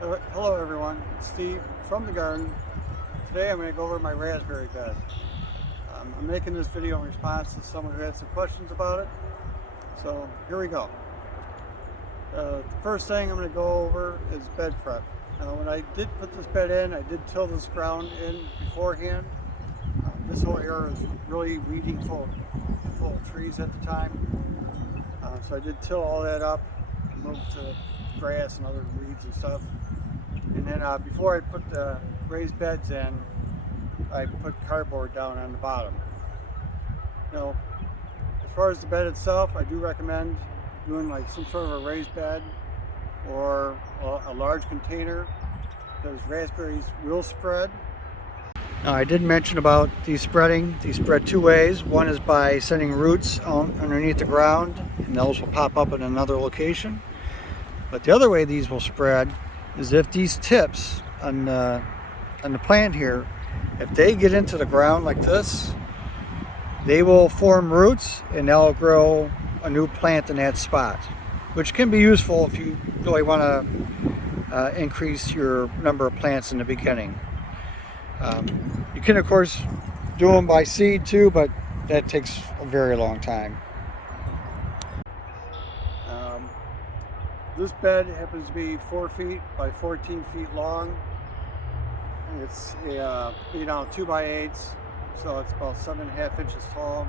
Hello everyone, it's Steve from the garden. Today I'm going to go over my raspberry bed. I'm making this video in response to someone who had some questions about it. So here we go. The first thing I'm going to go over is bed prep. Now when I did put this bed in, I did till this ground in beforehand. This whole area is really weedy full of trees at the time. So I did till all that up, moved to grass and other weeds and stuff. And then before I put the raised beds in, I put cardboard down on the bottom. Now, as far as the bed itself, I do recommend doing like some sort of a raised bed or a large container because raspberries will spread. Now, I did mention about these spreading. These spread two ways. One is by sending roots underneath the ground, and those will pop up in another location. But the other way these will spread is if these tips on the plant here, if they get into the ground like this, they will form roots and they'll grow a new plant in that spot, which can be useful if you really want to increase your number of plants in the beginning. You can of course do them by seed too, but that takes a very long time. This bed happens to be 4 feet by 14 feet long. It's a 2x8s, so it's about 7.5 inches tall.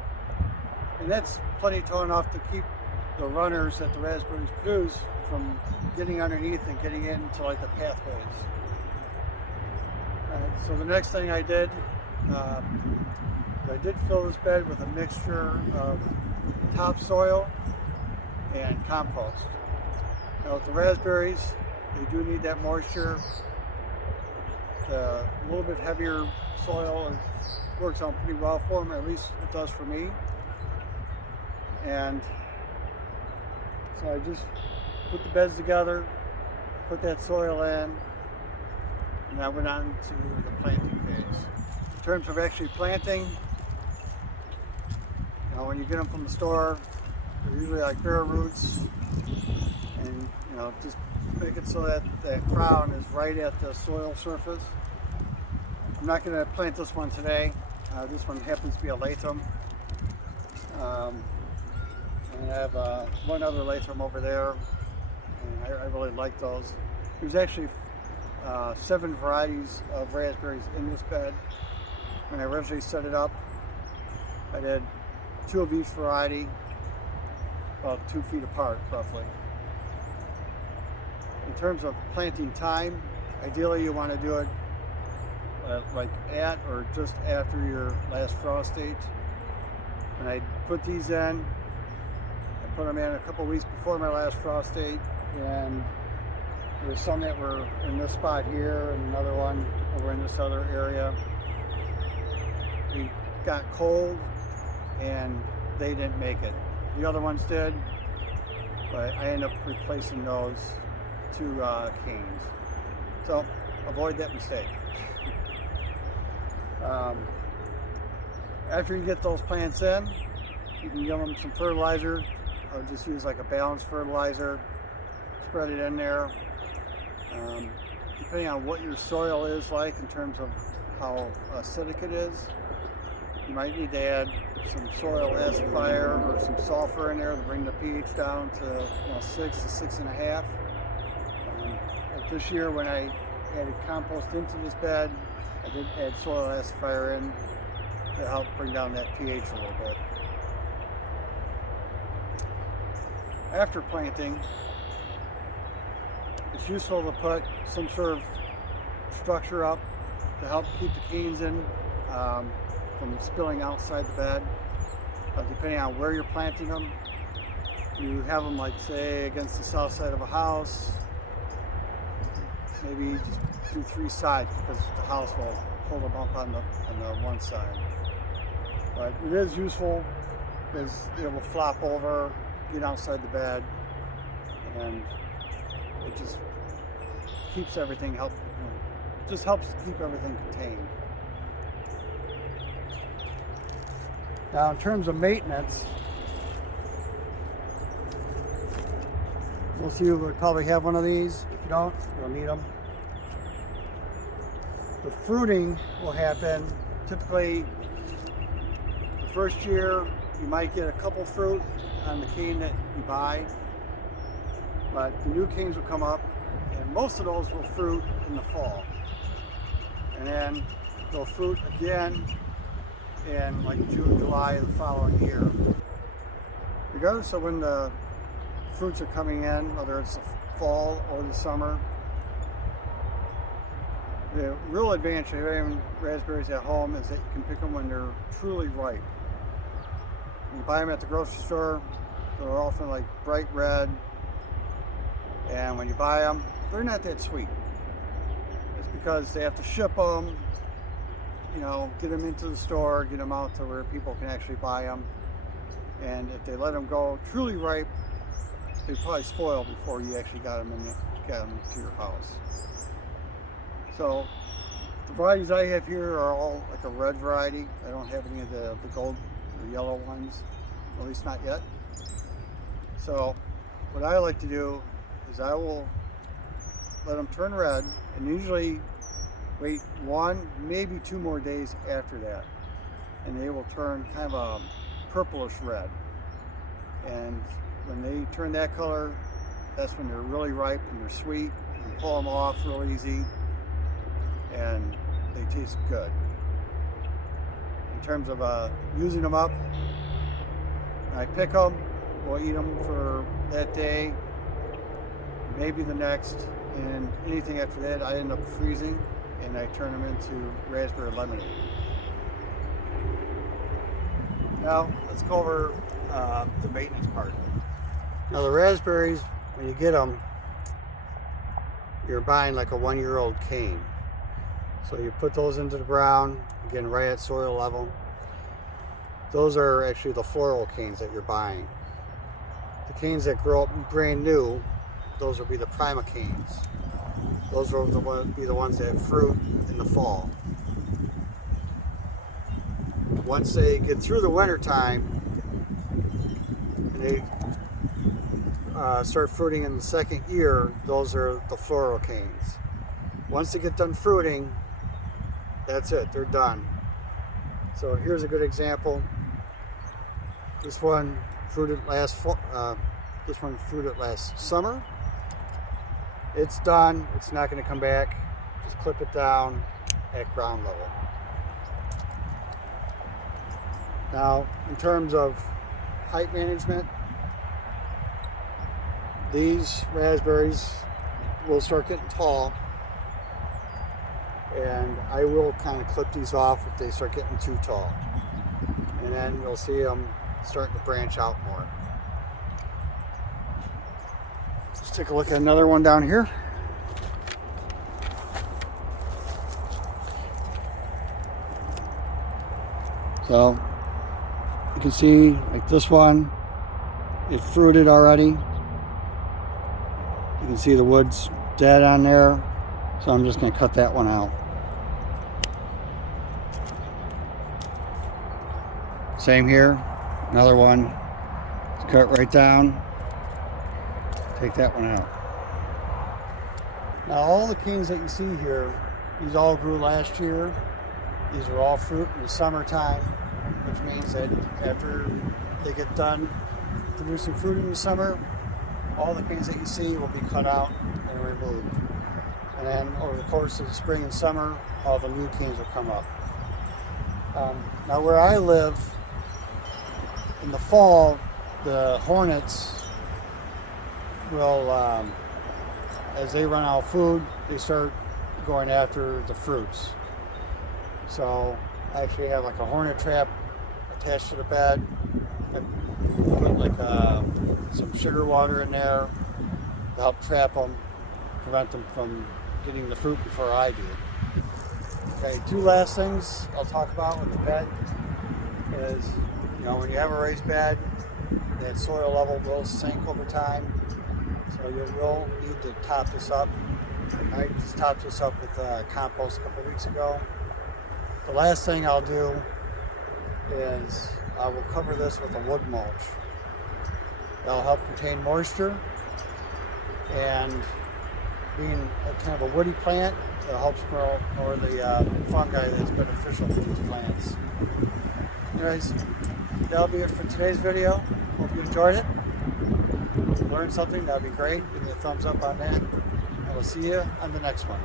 And that's plenty tall enough to keep the runners that the raspberries produce from getting underneath and getting into like the pathways. So the next thing I did fill this bed with a mixture of topsoil and compost. Now with the raspberries, they do need that moisture. A little bit heavier soil works out pretty well for them, at least it does for me. And so I just put the beds together, put that soil in, and I went on to the planting phase. In terms of actually planting, when you get them from the store, they're usually like bare roots. And just make it so that the crown is right at the soil surface. I'm not going to plant this one today. This one happens to be a Latham. And I have one other Latham over there, and I really like those. There's actually 7 varieties of raspberries in this bed. When I originally set it up, I did 2 of each variety, about 2 feet apart roughly. In terms of planting time, ideally you want to do it like at or just after your last frost date. And I put these in, I put them in a couple weeks before my last frost date, and there's some that were in this spot here and another one over in this other area. We got cold and they didn't make it. The other ones did, but I ended up replacing those 2 canes. So avoid that mistake. After you get those plants in, you can give them some fertilizer. I'll just use like a balanced fertilizer, spread it in there. Depending on what your soil is like in terms of how acidic it is, you might need to add some soil acidifier or some sulfur in there to bring the pH down to 6 to 6.5. This year when I added compost into this bed, I did add soil acidifier in to help bring down that pH a little bit. After planting, it's useful to put some sort of structure up to help keep the canes in from spilling outside the bed, depending on where you're planting them. You have them like say against the south side of a house, maybe just do 3 sides because the house will hold them up on the one side. But it is useful because it will flop over, get outside the bed, and it just keeps everything just helps keep everything contained. Now in terms of maintenance, most of you would probably have one of these. If you don't, you'll need them. The fruiting will happen typically the first year. You might get a couple fruit on the cane that you buy, but the new canes will come up, and most of those will fruit in the fall, and then they'll fruit again in like June, July of the following year. Regardless of when the fruits are coming in, whether it's the fall or the summer, the real advantage of having raspberries at home is that you can pick them when they're truly ripe. When you buy them at the grocery store, they're often like bright red, and when you buy them, they're not that sweet. It's because they have to ship them, you know, get them into the store, get them out to where people can actually buy them. And if they let them go truly ripe, they probably spoil before you actually got them to your house. So the varieties I have here are all like a red variety. I don't have any of the gold or yellow ones, at least not yet. So what I like to do is I will let them turn red, and usually wait 1, maybe 2 more days after that, and they will turn kind of a purplish red. And when they turn that color, that's when they're really ripe and they're sweet. You can pull them off real easy, and they taste good. In terms of using them up, I pick them, we'll eat them for that day, maybe the next, and anything after that I end up freezing, and I turn them into raspberry lemonade. Now let's go over the maintenance part. Now the raspberries, when you get them, you're buying like a 1-year-old cane. So you put those into the ground, again right at soil level. Those are actually the floral canes that you're buying. The canes that grow up brand new, those will be the prima canes. Those will be the ones that fruit in the fall. Once they get through the winter time and they start fruiting in the second year, those are the floral canes. Once they get done fruiting, that's it, they're done. So here's a good example. This one fruited last summer. It's done. It's not going to come back. Just clip it down at ground level. Now, in terms of height management, these raspberries will start getting tall, and I will kind of clip these off if they start getting too tall. And then you'll see them starting to branch out more. Let's take a look at another one down here. So you can see like this one, it fruited already. You can see the wood's dead on there, so I'm just going to cut that one out. Same here, another one, it's cut right down. Take that one out. Now all the canes that you see here, these all grew last year. These are all fruit in the summertime, which means that after they get done producing fruit in the summer, all the canes that you see will be cut out and removed. And then over the course of the spring and summer, all the new canes will come up. Now where I live, in the fall, the hornets will, as they run out of food, they start going after the fruits. So I actually have like a hornet trap attached to the bed. I put like some sugar water in there to help trap them, prevent them from getting the fruit before I do. Okay, 2 last things I'll talk about with the bed is, you know, when you have a raised bed, that soil level will sink over time. So you will need to top this up. I just topped this up with compost a couple weeks ago. The last thing I'll do is I will cover this with a wood mulch. That'll help contain moisture, and being a kind of a woody plant that helps grow, or the fungi that's beneficial for these plants. Anyways, that'll be it for today's video. Hope you enjoyed it. If you learned something, that'd be great. Give me a thumbs up on that. And we'll see you on the next one.